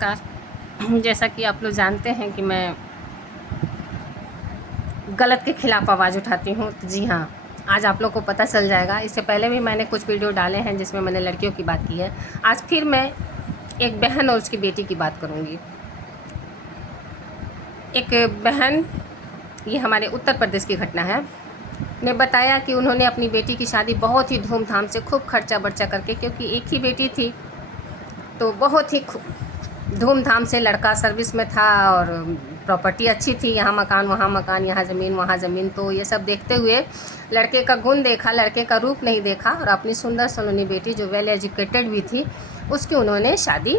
नमस्कार। जैसा कि आप लोग जानते हैं कि मैं गलत के ख़िलाफ़ आवाज़ उठाती हूँ, तो जी हाँ, आज आप लोग को पता चल जाएगा। इससे पहले भी मैंने कुछ वीडियो डाले हैं जिसमें मैंने लड़कियों की बात की है। आज फिर मैं एक बहन और उसकी बेटी की बात करूँगी। एक बहन, ये हमारे उत्तर प्रदेश की घटना है, ने बताया कि उन्होंने अपनी बेटी की शादी बहुत ही धूमधाम से खूब खर्चा बर्चा करके, क्योंकि एक ही बेटी थी, तो बहुत ही धूमधाम से, लड़का सर्विस में था और प्रॉपर्टी अच्छी थी, यहाँ मकान वहाँ मकान, यहाँ ज़मीन वहाँ ज़मीन। तो ये सब देखते हुए लड़के का गुण देखा, लड़के का रूप नहीं देखा, और अपनी सुंदर सलोनी बेटी जो वेल एजुकेटेड भी थी उसकी उन्होंने शादी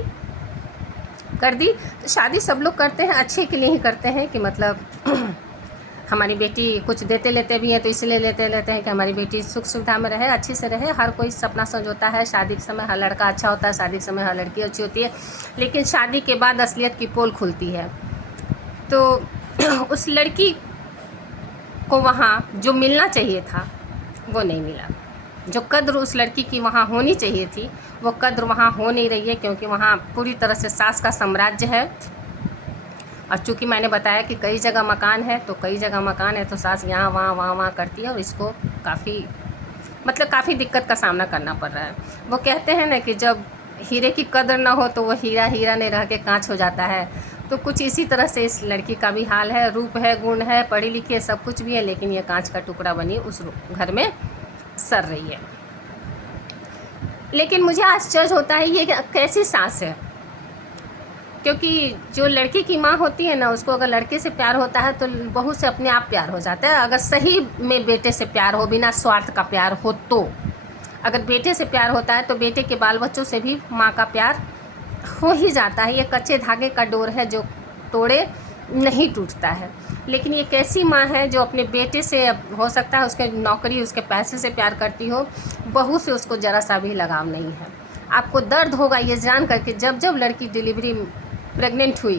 कर दी। तो शादी सब लोग करते हैं, अच्छे के लिए ही करते हैं कि मतलब हमारी बेटी कुछ देते लेते भी हैं, तो इसलिए लेते हैं कि हमारी बेटी सुख सुविधा में रहे, अच्छे से रहे। हर कोई सपना संजोता है, शादी के समय हर लड़का अच्छा होता है, शादी के समय हर लड़की अच्छी होती है, लेकिन शादी के बाद असलियत की पोल खुलती है। तो उस लड़की को वहाँ जो मिलना चाहिए था वो नहीं मिला। जो कद्र उस लड़की की वहाँ होनी चाहिए थी वो कद्र वहाँ हो नहीं रही है, क्योंकि वहाँ पूरी तरह से सास का साम्राज्य है। और चूँकि मैंने बताया कि कई जगह मकान है, तो कई जगह मकान है तो सास यहाँ वहाँ करती है, और इसको काफ़ी दिक्कत का सामना करना पड़ रहा है। वो कहते हैं ना कि जब हीरे की कद्र ना हो तो वो हीरा हीरा नहीं रह के कांच हो जाता है। तो कुछ इसी तरह से इस लड़की का भी हाल है। रूप है, गुण है, पढ़ी लिखी है, सब कुछ भी है, लेकिन ये कांच का टुकड़ा बनी उस घर में सर रही है। लेकिन मुझे आश्चर्य होता है ये कैसी सास है, क्योंकि जो लड़की की माँ होती है ना, उसको अगर लड़के से प्यार होता है तो बहू से अपने आप प्यार हो जाता है। अगर सही में बेटे से प्यार हो, बिना स्वार्थ का प्यार हो, तो अगर बेटे से प्यार होता है तो बेटे के बाल बच्चों से भी माँ का प्यार हो ही जाता है। ये कच्चे धागे का डोर है जो तोड़े नहीं टूटता है। लेकिन ये कैसी माँ है जो अपने बेटे से, हो सकता है उसके नौकरी, उसके पैसे से प्यार करती हो, बहू से उसको ज़रा सा भी लगाव नहीं है। आपको दर्द होगा ये जान कर कि जब जब लड़की डिलीवरी प्रेग्नेंट हुई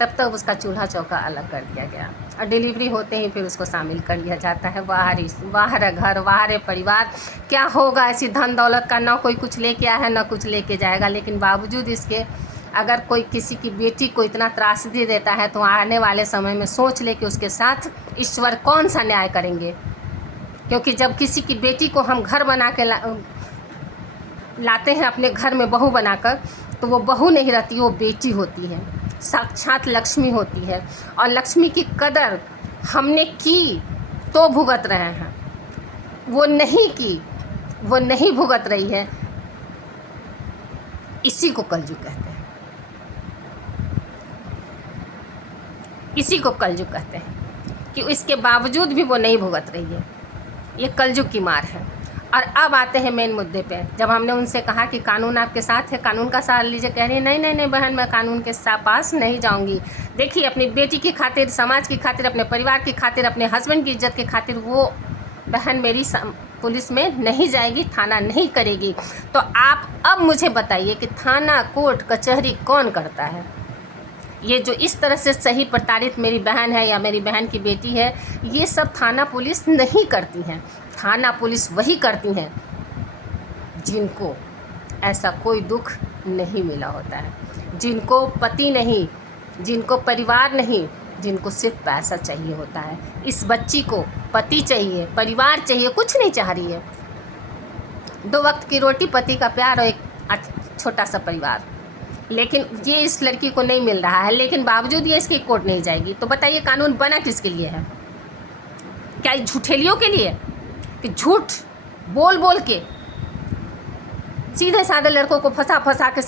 तब तक उसका चूल्हा चौका अलग कर दिया गया, और डिलीवरी होते ही फिर उसको शामिल कर लिया जाता है। बाहर घर, बाहर परिवार, क्या होगा ऐसी धन दौलत का, ना कोई कुछ लेके आया है ना कुछ लेके जाएगा। लेकिन बावजूद इसके अगर कोई किसी की बेटी को इतना त्रासदी देता है तो आने वाले समय में सोच ले कि उसके साथ ईश्वर कौन सा न्याय करेंगे। क्योंकि जब किसी की बेटी को हम घर बना के लाते हैं, अपने घर में बहू बनाकर, तो वो बहू नहीं रहती, वो बेटी होती है, साक्षात लक्ष्मी होती है। और लक्ष्मी की कदर हमने की तो भुगत रहे हैं, वो नहीं की, वो नहीं भुगत रही है। इसी को कलयुग कहते हैं, इसी को कलयुग कहते हैं कि इसके बावजूद भी वो नहीं भुगत रही है। ये कलयुग की मार है। और अब आते हैं मेन मुद्दे पे। जब हमने उनसे कहा कि कानून आपके साथ है, कानून का सहारा लीजिए, कह रही है नहीं बहन, मैं कानून के पास नहीं जाऊंगी। देखिए, अपनी बेटी की खातिर, समाज की खातिर, अपने परिवार की खातिर, अपने हस्बैंड की इज्जत की खातिर वो बहन मेरी पुलिस में नहीं जाएगी, थाना नहीं करेगी। तो आप अब मुझे बताइए कि थाना, कोर्ट, कचहरी कौन करता है? ये जो इस तरह से सही प्रताड़ित मेरी बहन है या मेरी बहन की बेटी है, ये सब थाना पुलिस नहीं करती हैं। थाना पुलिस वही करती हैं जिनको ऐसा कोई दुख नहीं मिला होता है, जिनको पति नहीं, जिनको परिवार नहीं, जिनको सिर्फ पैसा चाहिए होता है। इस बच्ची को पति चाहिए, परिवार चाहिए, कुछ नहीं चाह रही है। 2 वक्त की रोटी, पति का प्यार और एक छोटा सा परिवार। लेकिन ये इस लड़की को नहीं मिल रहा है, लेकिन बावजूद ये इसकी कोर्ट नहीं जाएगी। तो बताइए, कानून बना किसके लिए है? क्या झूठेलियों के लिए, कि झूठ बोल बोल के सीधे साधे लड़कों को फंसा के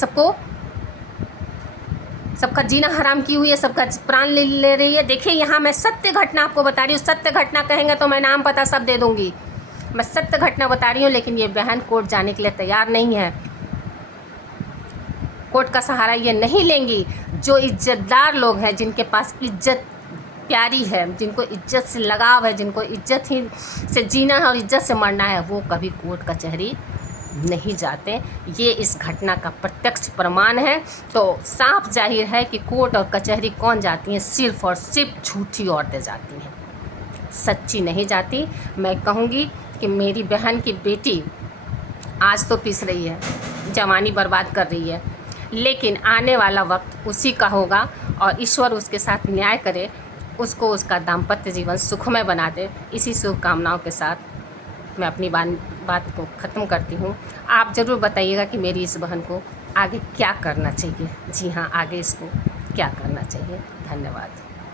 सबका जीना हराम की हुई है, सबका प्राण ले रही है। देखिए, यहाँ मैं सत्य घटना आपको बता रही हूँ। सत्य घटना कहेंगे तो मैं नाम पता सब दे दूँगी। मैं सत्य घटना बता रही हूँ, लेकिन ये बहन कोर्ट जाने के लिए तैयार नहीं है। कोर्ट का सहारा ये नहीं लेंगी। जो इज्जतदार लोग हैं, जिनके पास इज्जत प्यारी है, जिनको इज्जत से लगाव है, जिनको इज्जत ही से जीना है और इज्जत से मरना है, वो कभी कोर्ट कचहरी नहीं जाते। ये इस घटना का प्रत्यक्ष प्रमाण है। तो साफ जाहिर है कि कोर्ट और कचहरी कौन जाती हैं? सिर्फ और सिर्फ झूठी औरतें जाती हैं, सच्ची नहीं जाती। मैं कहूँगी कि मेरी बहन की बेटी आज तो पिस रही है, जवानी बर्बाद कर रही है, लेकिन आने वाला वक्त उसी का होगा और ईश्वर उसके साथ न्याय करे, उसको उसका दाम्पत्य जीवन सुखमय बना दे। इसी शुभकामनाओं के साथ मैं अपनी बात को ख़त्म करती हूँ। आप ज़रूर बताइएगा कि मेरी इस बहन को आगे क्या करना चाहिए। जी हाँ, आगे इसको क्या करना चाहिए। धन्यवाद।